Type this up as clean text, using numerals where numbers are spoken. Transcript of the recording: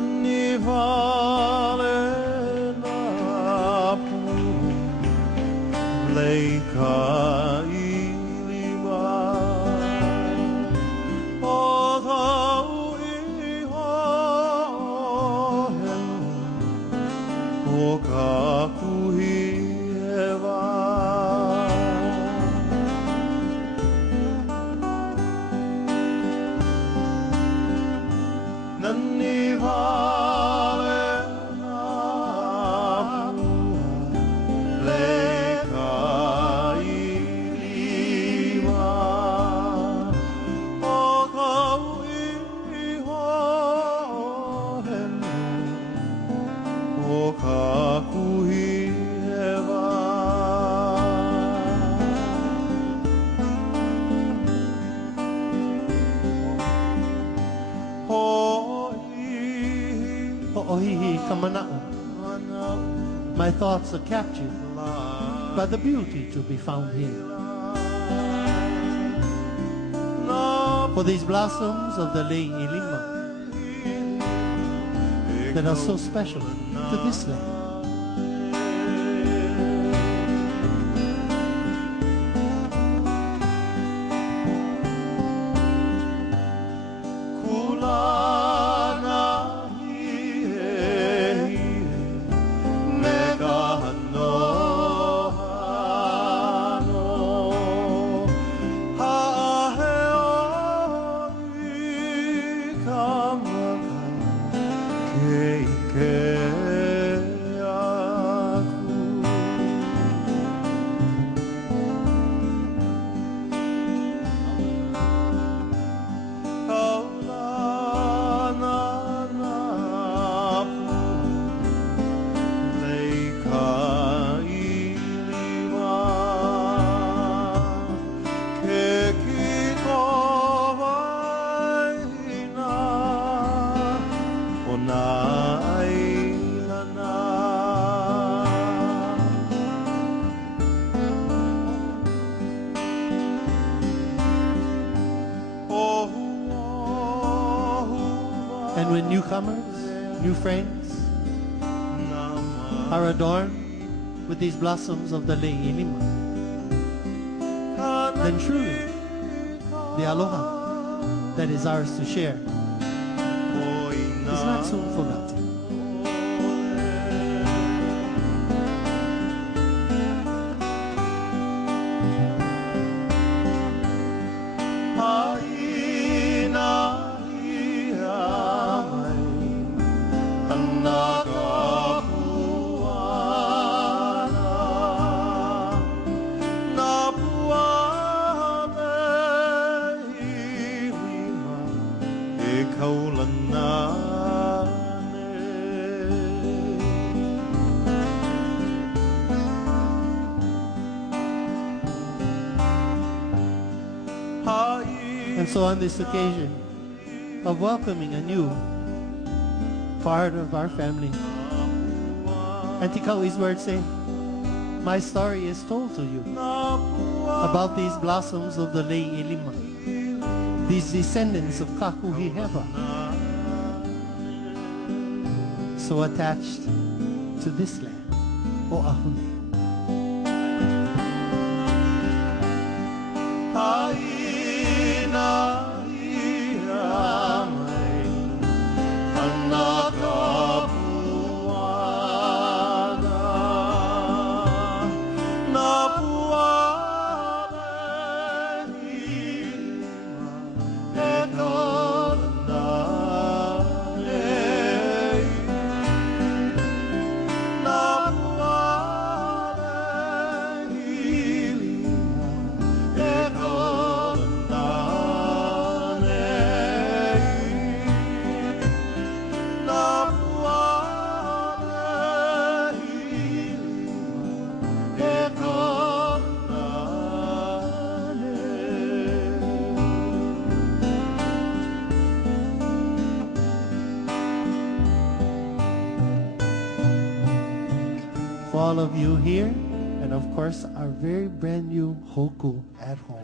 Nanni vale na pu leika ilima o tau iho henu o ka kuhi hewa Nanni vale na pu leika ilima o tau iho henu o ka kuhi hewa Ho'ihi kamana'u. My thoughts are captured by the beauty to be found here. For these blossoms of the Le'ilima that are so special to this land. And when newcomers, new friends, are adorned with these blossoms of the Le'ilima, then truly the aloha that is ours to share is not soon forgotten. And so on this occasion of welcoming a new part of our family, Auntie Kaui's words say, my story is told to you about these blossoms of the Le'ilima, these descendants of Kakuhi Hewa, so attached to this land, O'Ahune. For all of you here, and of course our very brand new Hoku at home.